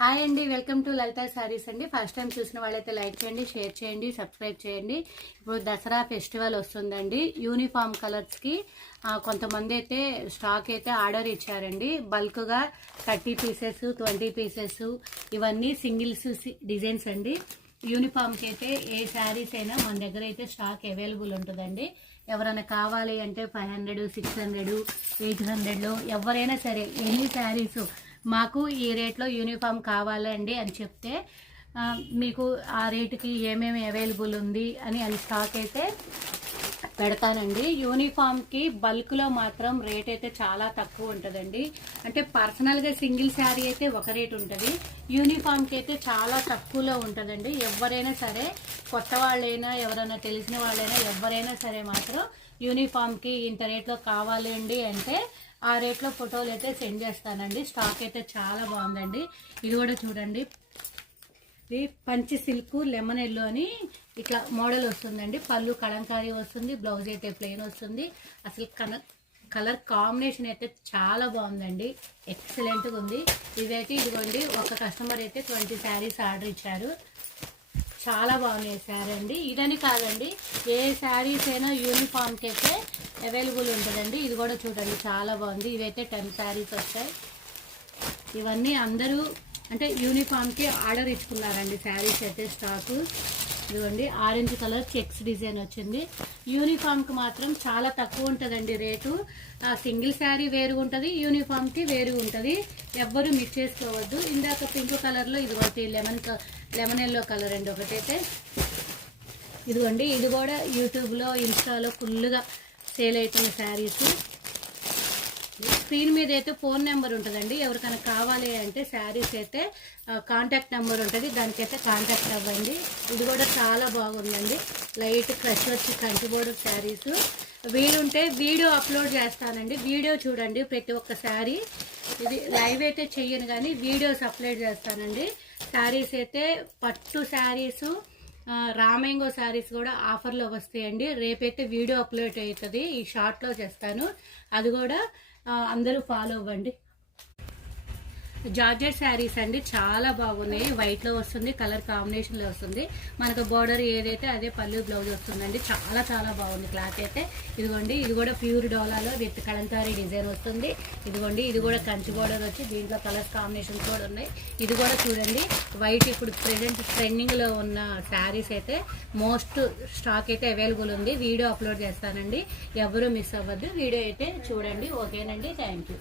Hi అండి, welcome to Lalitha saris అండి. First time చూసిన వాళ్ళైతే లైక్ చేయండి, షేర్ చేయండి, సబ్స్క్రైబ్ చేయండి. ఇప్పుడు దసరా ఫెస్టివల్ వస్తుందండి. యూనిఫామ్ కలర్స్కి కొంతమంది అయితే స్టాక్ అయితే ఆర్డర్ ఇచ్చారండి. బల్క్గా 30 పీసెస్ 20 పీసెస్ ఇవన్నీ సింగిల్స్ డిజైన్స్ అండి. యూనిఫామ్కి అయితే ఏ శారీస్ అయినా మన దగ్గర అయితే స్టాక్ అవైలబుల్ ఉంటుందండి. ఎవరైనా కావాలి అంటే 500, 600, 800లో ఎవరైనా సరే ఎన్ని శారీస్ మాకు ఈ రేట్లో యూనిఫామ్ కావాలండి అని చెప్తే మీకు ఆ రేటుకి ఏమేమి అవైలబుల్ ఉంది అని స్టాక్ అయితే పెడతానండి. యూనిఫామ్కి బల్క్లో మాత్రం రేట్ అయితే చాలా తక్కువ ఉంటుందండి. అంటే పర్సనల్గా సింగిల్ శారీ అయితే ఒక రేట్ ఉంటుంది, యూనిఫామ్కి అయితే చాలా తక్కువలో ఉంటుందండి. ఎవరైనా సరే కొత్త వాళ్ళైనా ఎవరైనా తెలిసిన వాళ్ళైనా ఎవరైనా సరే మాత్రం యూనిఫామ్కి ఇంత రేట్లో కావాలి అండి అంటే ఆ రేట్లో ఫోటోలు అయితే సెండ్ చేస్తానండి. స్టాక్ అయితే చాలా బాగుందండి. ఇది కూడా చూడండి, ఇది పంచి సిల్క్ లెమన్ ఎల్లో అని ఇట్లా మోడల్ వస్తుందండి. పళ్ళు కలంకారీ వస్తుంది, బ్లౌజ్ అయితే ప్లెయిన్ వస్తుంది. అసలు కలర్ కాంబినేషన్ అయితే చాలా బాగుందండి, ఎక్సలెంట్గా ఉంది. ఇదైతే ఇదిగోండి, ఒక కస్టమర్ అయితే 20 శారీస్ ఆర్డర్ ఇచ్చారు. చాలా బాగున్నాయి శారీ అండి. ఇదని కాదండి, ఏ శారీస్ అయినా యూనిఫామ్కి అయితే అవైలబుల్ ఉంటుందండి. ఇది కూడా చూడండి చాలా బాగుంది. ఇవైతే 10 శారీస్ వస్తాయి. ఇవన్నీ అందరూ అంటే యూనిఫామ్కి ఆర్డర్ ఇచ్చుకున్నారండి శారీస్ అయితే స్టాకు. ఇదిగోండి, ఆరెంజ్ కలర్ చెక్స్ డిజైన్ వచ్చింది. యూనిఫామ్కి మాత్రం చాలా తక్కువ ఉంటుందండి రేటు. సింగిల్ శారీ వేరుగా ఉంటుంది, యూనిఫామ్కి వేరుగా ఉంటుంది. ఎవ్వరూ మిక్స్ చేసుకోవద్దు. ఇందాక పింక్ కలర్లో ఇది ఒకటి లెమన్ ఎల్లో కలర్ అండి ఒకటైతే. ఇదిగోండి, ఇది కూడా యూట్యూబ్లో ఇన్స్టాలో ఫుల్గా సేల్ అవుతున్న శారీస్. స్క్రీన్ మీద అయితే ఫోన్ నెంబర్ ఉంటుందండి. ఎవరికైనా కావాలి అంటే శారీస్ అయితే కాంటాక్ట్ నెంబర్ ఉంటుంది, దానికైతే కాంటాక్ట్ అవ్వండి. ఇది కూడా చాలా బాగుందండి. లైట్ క్రష్ వచ్చి కంచి బోర్డర్ శారీస్. వీలుంటే వీడియో అప్లోడ్ చేస్తానండి, వీడియో చూడండి ప్రతి ఒక్క శారీ. ఇది లైవ్ అయితే చెయ్యను కానీ వీడియోస్ అప్లోడ్ చేస్తానండి. శారీస్ అయితే పట్టు శారీసు, రామేంగో శారీస్ కూడా ఆఫర్లో వస్తాయండి. రేపైతే వీడియో అప్లోడ్ అవుతుంది, ఈ షార్ట్లో చేస్తాను, అది కూడా అందరూ ఫాలో అవ్వండి. జార్జెట్ శారీస్ అండి, చాలా బాగున్నాయి. వైట్లో వస్తుంది, కలర్ కాంబినేషన్లో వస్తుంది. మనకు బార్డర్ ఏదైతే అదే పళ్ళు బ్లౌజ్ వస్తుందండి. చాలా చాలా బాగుంది క్లాత్ అయితే. ఇదిగోండి, ఇది కూడా ప్యూర్ డోలాలో విత్ కలంకారీ డిజైన్ వస్తుంది. ఇదిగోండి, ఇది కూడా కంచి బార్డర్ వచ్చి దీంట్లో కలర్ కాంబినేషన్స్ కూడా ఉన్నాయి. ఇది కూడా చూడండి, వైట్ ఇప్పుడు ప్రెజెంట్ ట్రెండింగ్లో ఉన్న శారీస్ అయితే మోస్ట్ స్టాక్ అయితే అవైలబుల్ ఉంది. వీడియో అప్లోడ్ చేస్తానండి, ఎవరూ మిస్ అవ్వద్దు. వీడియో అయితే చూడండి. ఓకేనండి, థ్యాంక్ యూ.